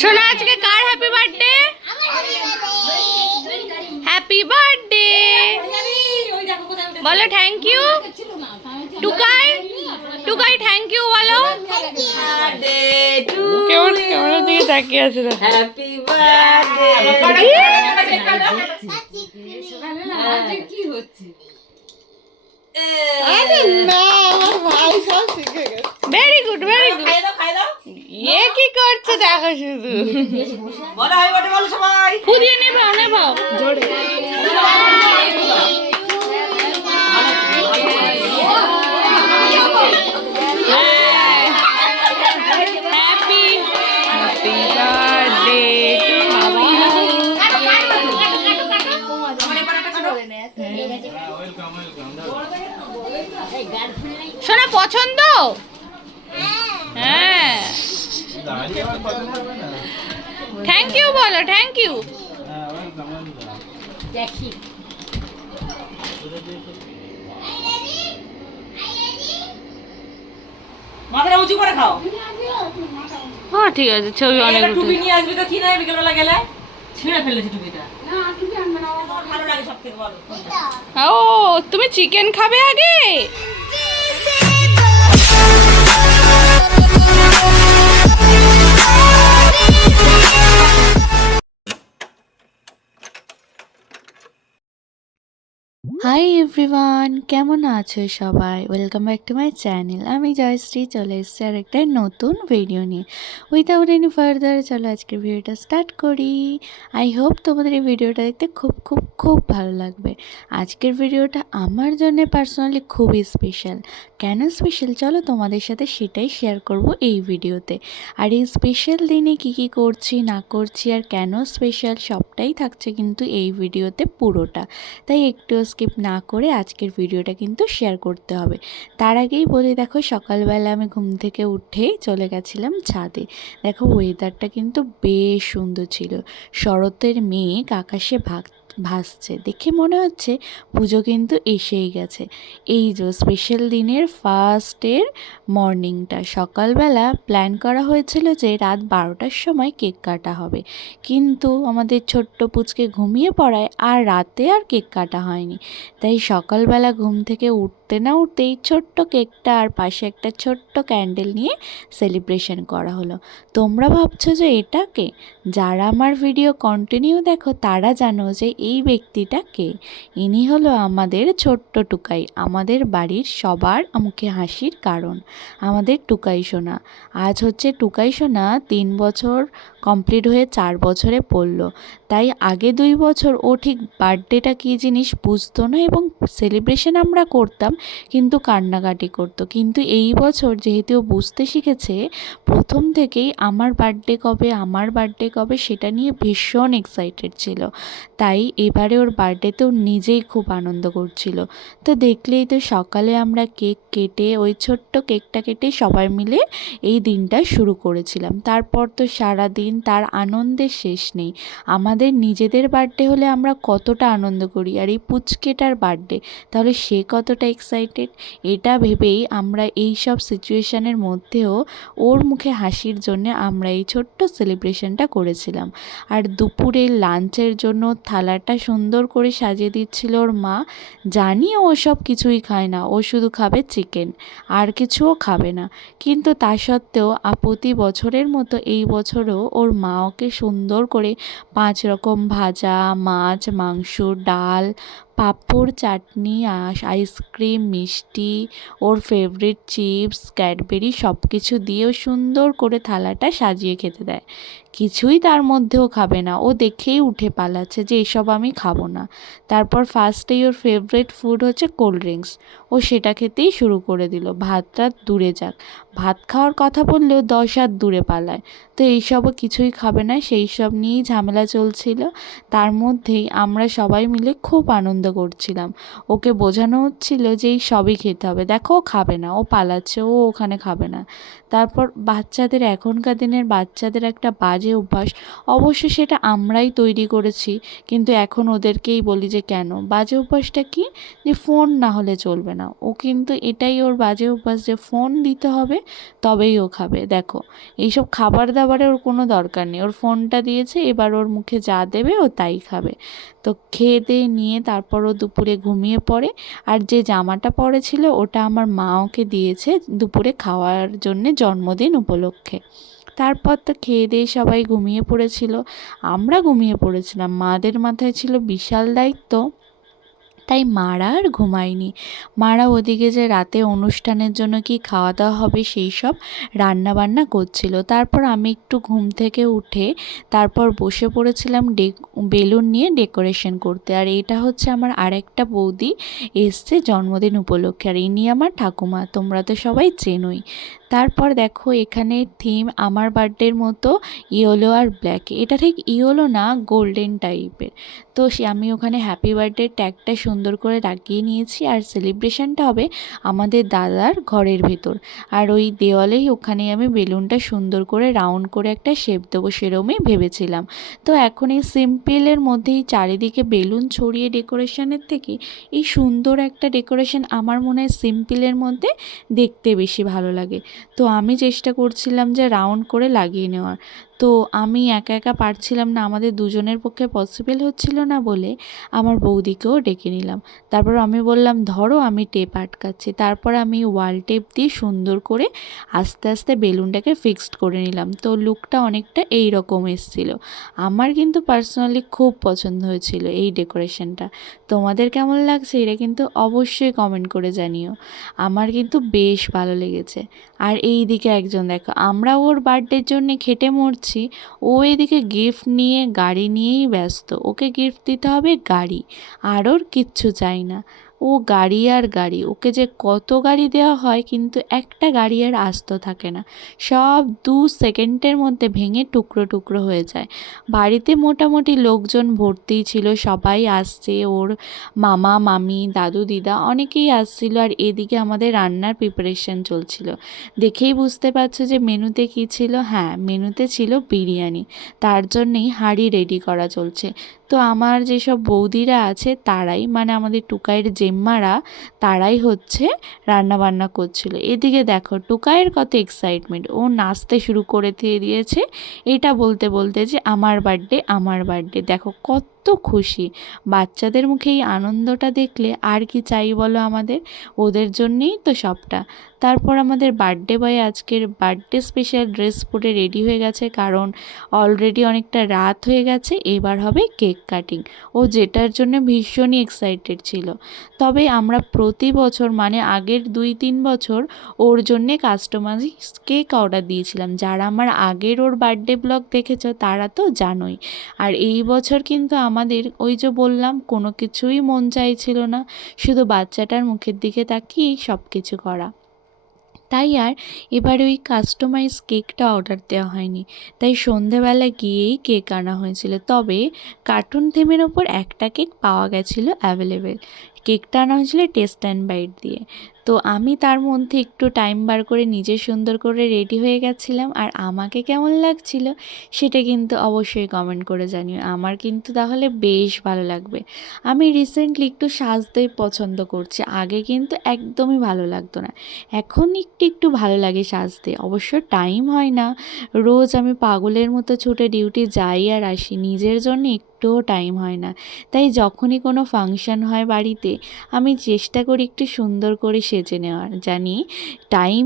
সোনা আজকে কার হ্যাপি বার্থডে? হ্যাপি বার্থডে বলো। Thank you Tukai. Tukai thank you বলো। কেমন ক্যামেরা দিকে তাকিয়ে আছে? Happy birthday. কি হচ্ছে? Very good very good. এ কি করছে দেখো শুধু। ফুদিয়ে নেবে নেবো জোরে। হ্যাপি হ্যাপি বার্থডে সোনা পছন্দ? হ্যাঁ থ্যাংক ইউ বলো। Thank you. মাথাটা উঁচু করে খাও। হ্যাঁ ঠিক আছে। ছবি অনেক টুপি নিয়ে আসবি তো কি না বিকেলবেলা গেলে ছিঁড়ে ফেলেছি টুপিটা। ভালো লাগে সব থেকে ভালো। ও তুমি চিকেন খাবে আগে? হাই এভরিওয়ান, কেমন আছো সবাই? Welcome back to my channel. আমি জয়শ্রী চলে এসেছি আর একটা নতুন ভিডিও নিয়ে। উইদাউট এনি ফার্দার চলো আজকের ভিডিওটা স্টার্ট করি। আই হোপ তোমাদের এই ভিডিওটা দেখতে খুব খুব খুব ভালো লাগবে। আজকের ভিডিওটা আমার জন্য পার্সোনালি খুবই স্পেশাল। কেন স্পেশাল চলো তোমাদের সাথে সেটাই শেয়ার করব এই ভিডিওতে। আর এই স্পেশাল দিনে কী কী করছি না করছি আর কেন স্পেশাল সবটাই থাকছে কিন্তু এই ভিডিওতে পুরোটা। তাই একটু স্কিপ না করে আজকের ভিডিওটা কিন্তু শেয়ার করতে হবে। তার আগেই বলি, দেখো সকালবেলা আমি ঘুম থেকে উঠে চলে গেছিলাম ছাদে। দেখো ওয়েদারটা কিন্তু বেশ সুন্দর ছিল। শরতের মেঘ আকাশে ভাসছে দেখে মনে হচ্ছে পুজো কিন্তু এসেই গেছে। এই যে স্পেশাল দিনের ফার্স্টের মর্নিংটা সকালবেলা প্ল্যান করা হয়েছিল যে রাত 12টার সময় কেক কাটা হবে, কিন্তু আমাদের ছোট্ট পুচকে ঘুমিয়ে পড়ায় আর রাতে আর কেক কাটা হয়নি। তাই সকালবেলা ঘুম থেকে উঠতে না উঠতেই ছোট্ট কেকটা আর পাশে একটা ছোট্ট ক্যান্ডেল নিয়ে সেলিব্রেশন করা হলো। তোমরা ভাবছো যে এটা কে? যারা আমার ভিডিও কন্টিনিউ দেখো তারা জানো যে এই ব্যক্তিটা কে। ইনি হলো আমাদের ছোট্ট টুকাই, আমাদের বাড়ির সবার মুখে হাসির কারণ, আমাদের টুকাই সোনা। আজ হচ্ছে টুকাই সোনা 3 বছর কমপ্লিট হয়ে 4 বছরে পড়লো। তাই আগে 2 বছর ও ঠিক বার্থডেটা কী জিনিস বুঝতো না এবং সেলিব্রেশন আমরা করতাম কিন্তু কান্নাকাটি করতো। কিন্তু এই বছর যেহেতু ও বুঝতে শিখেছে, প্রথম থেকেই আমার বার্থডে কবে আমার বার্থডে কবে সেটা নিয়ে ভীষণ এক্সাইটেড ছিল। তাই এবারে ওর বার্থডেতেও নিজেই খুব আনন্দ করছিল। তো দেখলেই তো সকালে আমরা কেক কেটে ওই ছোট্ট কেকটা কেটে সবাই মিলে এই দিনটা শুরু করেছিলাম। তারপর তো সারা দিন তার আনন্দের শেষ নেই। আমাদের নিজেদের বার্থডে হলে আমরা কতটা আনন্দ করি, আর এই পুচকেটার বার্থডে তাহলে সে কতটা এক্সাইটেড। এটা ভেবেই আমরা এই সব সিচুয়েশানের মধ্যেও ওর মুখে হাসির জন্য আমরা এই ছোট্ট সেলিব্রেশনটা করেছিলাম। আর দুপুরে লাঞ্চের জন্য থালাটা সুন্দর করে সাজিয়ে দিচ্ছিল ওর মা। জানি ও সব কিছুই খায় না, ও শুধু খাবে চিকেন, আর কিছুও খাবে না। কিন্তু তা সত্ত্বেও প্রতি বছরের মতো এই বছরও ওর মা ওকে সুন্দর করে 5 রকম ভাজা, মাছ, মাংস, ডাল, পাঁপড়, চাটনি, আইসক্রিম, মিষ্টি, ওর ফেভারিট চিপস, ক্যাডবেরি সব কিছু দিয়েও সুন্দর করে থালাটা সাজিয়ে খেতে দেয়। কিছুই তার মধ্যেও খাবে না, ও দেখেই উঠে পালাচ্ছে যে এসব আমি খাবো না। তারপর ফার্স্টেই ওর ফেভারিট ফুড হচ্ছে কোল্ড ড্রিঙ্কস, ও সেটা খেতেই শুরু করে দিল। ভাতটা দূরে যাক, ভাত খাওয়ার কথা বললেও 10 হাত দূরে পালায়। তো এইসবও কিছুই খাবে না, সেই সব নিয়েই ঝামেলা চলছিল। তার মধ্যেই আমরা সবাই মিলে খুব আনন্দ করছিলাম। ওকে বোঝানো হচ্ছিল যে এই সবই খেতে হবে। দেখো ও খাবে না, ও পালাচ্ছে, ও ওখানে খাবে না। তারপর বাচ্চাদের, এখনকার দিনের বাচ্চাদের একটা বাজে অভ্যাস, অবশ্য সেটা আমরাই তৈরি করেছি, কিন্তু এখন ওদেরকেই বলি যে কেন বাজে অভ্যাসটা কি, যে ফোন না হলে চলবে না। ও কিন্তু এটাই ওর বাজে অভ্যাস যে ফোন দিতে হবে তবেই ও খাবে। দেখো এইসব খাবার দাবারে ওর কোনো দরকার নেই, ওর ফোনটা দিয়েছে, এবার ওর মুখে যা দেবে ও তাই খাবে। তো খেয়ে দিয়ে নিয়ে তারপর ও দুপুরে ঘুমিয়ে পড়ে। আর যে জামাটা পরেছিল ওটা আমার মা ওকে দিয়েছে দুপুরে খাওয়ার জন্যে, জন্মদিন উপলক্ষে। তারপর তো খেয়ে দিয়ে সবাই ঘুমিয়ে পড়েছিল, আমরা ঘুমিয়ে পড়েছিলাম। মাদের মাথায় ছিল বিশাল দায়িত্ব, তাই মারা আর ঘুমায়নি। মারা ওদিকে যে রাতে অনুষ্ঠানের জন্য কি খাওয়া দাওয়া হবে সেই সব রান্না বান্না করছিল। তারপর আমি একটু ঘুম থেকে উঠে তারপর বসে পড়েছিলাম বেলুন নিয়ে ডেকোরেশন করতে। আর এটা হচ্ছে আমার আরেকটা বৌদি এসছে জন্মদিন উপলক্ষে, আর ইনি আমার ঠাকুমা, তোমরা তো সবাই চেনোই। তারপর দেখো এখানে থিম আমার বার্থডের মতো, ইয়েলো আর ব্ল্যাক। এটা ঠিক ইয়েলো না, গোল্ডেন টাইপের। তো আমি ওখানে হ্যাপি বার্থডে ট্যাগটা সুন্দর করে লাগিয়ে নিয়েছি। আর সেলিব্রেশনটা হবে আমাদের দাদার ঘরের ভেতর, আর ওই দেওয়ালেই ওখানে আমি বেলুনটা সুন্দর করে রাউন্ড করে একটা শেপ দেবো, সেরকমই ভেবেছিলাম। তো এখন এই সিম্পলের মধ্যেই চারিদিকে বেলুন ছড়িয়ে ডেকোরেশনের থেকে এই সুন্দর একটা ডেকোরেশন আমার মনে হয় সিম্পলের মধ্যে দেখতে বেশি ভালো লাগে। তো আমি চেষ্টা করছিলাম যে রাউন্ড করে লাগিয়ে নেওয়ার। তো আমি একা একা পারছিলাম না, আমাদের দুজনের পক্ষে পসিবল হচ্ছিল না বলে আমার বৌদিকেও ডেকে নিলাম। তারপর আমি বললাম ধরো আমি টেপ আটকাচ্ছি। তারপর আমি ওয়াল টেপ দিয়ে সুন্দর করে আস্তে আস্তে বেলুনটাকে ফিক্সড করে নিলাম। তো লুকটা অনেকটা এই রকম এসেছিলো। আমার কিন্তু পার্সোনালি খুব পছন্দ হয়েছিল এই ডেকোরেশনটা। তোমাদের কেমন লাগছে এটা কিন্তু অবশ্যই কমেন্ট করে জানিও। আমার কিন্তু বেশ ভালো লেগেছে। আর এই দিকে একজন দেখো, আমরা ওর বার্থডের জন্য খেটে মরছি, ও এদিকে গিফট নিয়ে গাড়ি নিয়েই ব্যস্ত। ওকে গিফট দিতে হবে গাড়ি, আর ওর কিচ্ছু চাই না। ও গাড়ি আর গাড়ি, ওকে যে কত গাড়ি দেওয়া হয় কিন্তু একটা গাড়ি আর আস্ত থাকে না, সব 2 সেকেন্ডের মধ্যে ভেঙে টুকরো টুকরো হয়ে যায়। বাড়িতে মোটামুটি লোকজন ভর্তিই ছিল, সবাই আসছে, ওর মামা মামি দাদু দিদা অনেকেই আসছিল। আর এদিকে আমাদের রান্নার প্রিপারেশন চলছিল। দেখেই বুঝতে পারছো যে মেনুতে কী ছিল। হ্যাঁ, মেনুতে ছিল বিরিয়ানি, তার জন্যেই হাঁড়ি রেডি করা চলছে। তো আমার যেসব বৌদিরা আছে তারাই, মানে আমাদের টুকাইয়ের জেম্মারা, তারাই হচ্ছে রান্না বান্না করছিল। এদিকে দেখো টুকাইয়ের কত এক্সাইটমেন্ট, ও নাচতে শুরু করে দিয়েছে এটা বলতে বলতে যে আমার বার্থডে আমার বার্থডে। দেখো কত খুশি, বাচ্চাদের মুখে এই আনন্দটা দেখলে আর কি চাই বলো আমাদের, ওদের জন্যেই তো সবটা। তারপর আমাদের বার্থডে বয় আজকের বার্থডে স্পেশাল ড্রেস পরে রেডি হয়ে গেছে, কারণ অলরেডি অনেকটা রাত হয়ে গেছে, এবার হবে কেক কাটিং। ও যেটার জন্য ভীষণই এক্সাইটেড ছিল। তবে আমরা প্রতি বছর, মানে আগের 2-3 বছর ওর জন্যে কাস্টমাইজ কেক অর্ডার দিয়েছিলাম। যারা আমার আগের ওর বার্থডে ব্লগ দেখেছো তারা তো জানোই। আর এই বছর কিন্তু আমাদের ওই যে বললাম কোনো কিছুই মন চাইছিল না, শুধু বাচ্চাটার মুখের দিকে তাকিয়েই সব কিছু করা। তাই আর এবারে ওই কাস্টমাইজ কেকটা অর্ডার দেওয়া হয়নি, তাই সন্ধেবেলা গিয়েই কেক আনা হয়েছিল। তবে কার্টুন থিমের ওপর একটা কেক পাওয়া গেছিলো অ্যাভেলেবেল। কেকটা আনা হয়েছিল টেস্ট অ্যান্ড বাইট দিয়ে। তো আমি তার মধ্যে একটু টাইম বার করে নিজে সুন্দর করে রেডি হয়ে গেছিলাম। আর আমাকে কেমন লাগছিল সেটা কিন্তু অবশ্যই কমেন্ট করে জানিও, আমার কিন্তু তাহলে বেশ ভালো লাগবে। আমি রিসেন্টলি একটু সাজতে পছন্দ করছি, আগে কিন্তু একদমই ভালো লাগতো না, এখন একটু একটু ভালো লাগে সাজতে। অবশ্য টাইম হয় না, রোজ আমি পাগলের মতো ছুটে ডিউটি যাই আর আসি, নিজের জন্য একটুও টাইম হয় না। তাই যখনই কোনো ফাংশন হয় বাড়িতে আমি চেষ্টা করি একটু সুন্দর করে সেজে নেওয়ার। জানি টাইম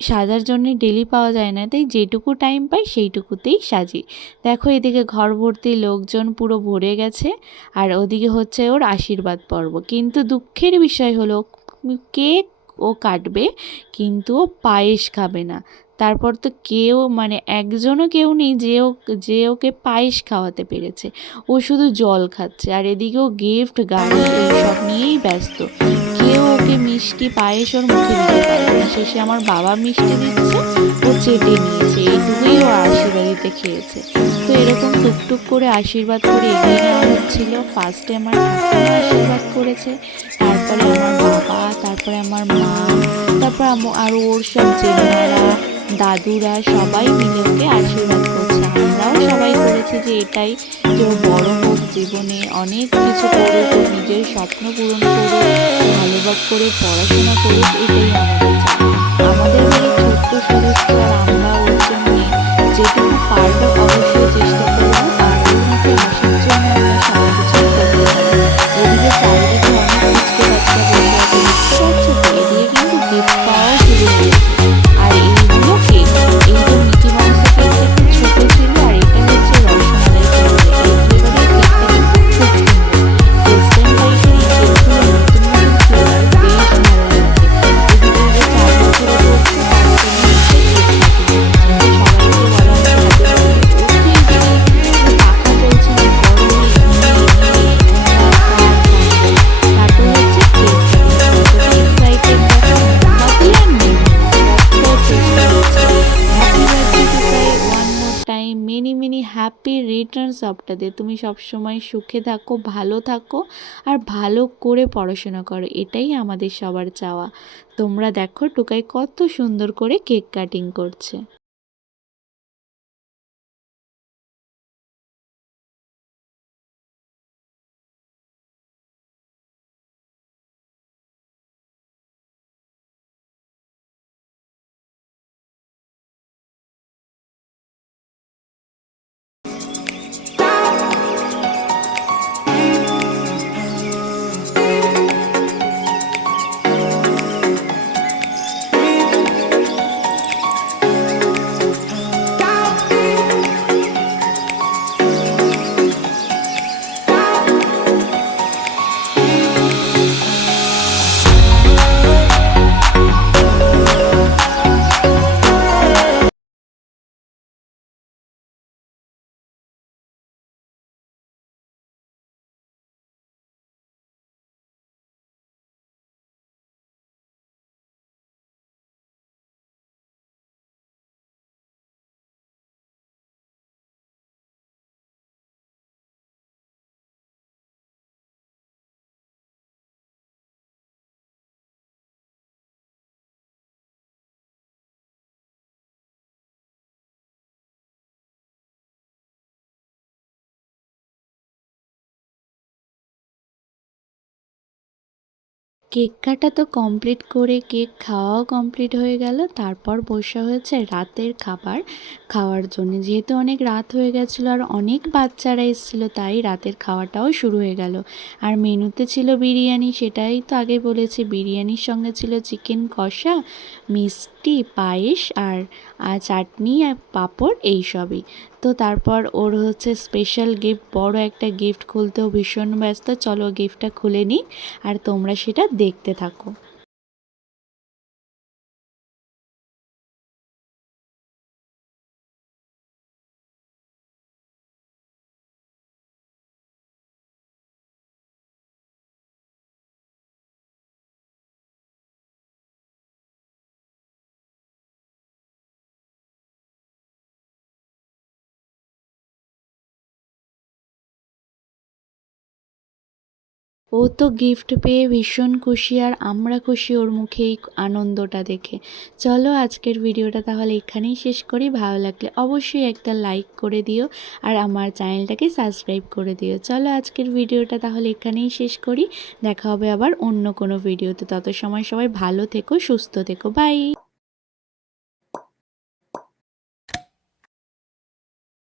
সাজার জন্য ডেলি পাওয়া যায় না, তাই যেটুকু টাইম পাই সেইটুকুতেই সাজি। দেখো এদিকে ঘর ভর্তি লোকজন পুরো ভরে গেছে, আর ওদিকে হচ্ছে ওর আশীর্বাদ পর্ব। কিন্তু দুঃখের বিষয় হলো কেক ও কাটবে কিন্তু ও পায়েস খাবে না। তারপর তো কেউ, মানে একজনও কেউ নেই যে ওকে পায়েস খাওয়াতে পেরেছে, ও শুধু জল খাচ্ছে। আর এদিকেও গিফট গাড়ি এইসব নিয়েই ব্যস্ত, কেউ ওকে মিষ্টি পায়েস ওর মুখে দিতে পারবে না। শেষে আমার বাবা মিষ্টি দিচ্ছে, ও চেটে নিয়েছে, এইটুকুই ওর আশীর্বাদই বাড়িতে খেয়েছে। তো এরকম টুকটুক করে আশীর্বাদ করে এগিয়ে নেওয়া হচ্ছিল। ফার্স্টে আমার ঠাকুমা আশীর্বাদ করেছে, তারপরে আমার বাবা, তারপরে আমার মা, তারপর আরও ওর সব জেঠমারা, দাদুরা সবাই মিলে ওকে আশীর্বাদ করছে। আমরাও সবাই করেছি যে এটাই, যে ও বড় হোক, জীবনে অনেক কিছু করুক, ওর নিজের স্বপ্ন পূরণ করুক, ভালোভাবে করে পড়াশোনা করুক, এটাই আমাদের চাই। আমাদের বাড়ির ছোট্ট সদস্য আর আমরা ওর জন্য যেটুকু পারবো অবশ্যই চেষ্টা করবো, আর ওর মুখে হাসির জন্য আমরা সবাই কিছু করতে পারি। ওদিকে চারিদিকে অনেক মিষ্টি বাচ্চা বসে আছে, দেখতে পাচ্ছ তো? এদিকে কিন্তু গিফট পাওয়াও শুরু হয়েছে। আর এইগুলো কেক, এই যে মিকি মাউসের কেকটা একটু ছোট ছিল, আর এটা হচ্ছে রসমালাই ফ্লেভারের। এই ফ্লেভারের কেকটা কিন্তু খুব সুন্দর। ওয়েস্টার্ন টাইপের এই কেকগুলো নতুন নতুন ফ্লেভার বেশ ভালো লাগে। এদিকে যে 4 বছরে পড়ছে তার জন্য হচ্ছে কেক কাটিং। সবাইকে বলা হচ্ছে হ্যাপি বার্থডে। ও তো এইদিকে পাখা চলছে না, গরমে ঘিমিয়ে তারপর হচ্ছে কেক কাটিং। কতটা এক্সাইটেড দেখো, মোমবাতি আর মেহন্দি কত চেষ্টা হচ্ছে। Happy birthday Tukai, one more time many many happy Returns of the day. তুমি সবসময় সুখে থাকো, ভালো থাকো, আর ভালো করে পড়াশোনা করো, এটাই আমাদের সবার চাওয়া। তোমরা দেখো টুকাই কত সুন্দর করে কেক কাটিং করছে। কেক কাটা তো কমপ্লিট করে কেক খাওয়াও কমপ্লিট হয়ে গেল। তারপর বসা হয়েছে রাতের খাবার খাওয়ার জন্য। যেহেতু অনেক রাত হয়ে গেছিলো আর অনেক বাচ্চারা এসেছিলো, তাই রাতের খাওয়াটাও শুরু হয়ে গেল। আর মেনুতে ছিল বিরিয়ানি, সেটাই তো আগে বলেছি। বিরিয়ানির সঙ্গে ছিল চিকেন কষা, মিষ্টি, পায়েস, আর চাটনি আর পাঁপড়, এইসবই। তো তারপর ওর হচ্ছে স্পেশাল গিফট, বড় একটা গিফট খুলতেও ভীষণ ব্যস্ত। চলো গিফটটা খুলে নিই আর তোমরা সেটা দেখতে থাকো। ও তো গিফট পেয়ে ভীষণ খুশি, আর আমরা খুশি ওর মুখে এই আনন্দটা দেখে। চলো আজকের ভিডিওটা তাহলে এখানেই শেষ করি। ভালো লাগলে অবশ্যই একটা লাইক করে দিও, আর আমার চ্যানেলটাকে সাবস্ক্রাইব করে দিও। চলো আজকের ভিডিওটা তাহলে এখানেই শেষ করি। দেখা হবে আবার অন্য কোনো ভিডিওতে। তত সময় সবাই ভালো থেকো, সুস্থ থেকো, বাই।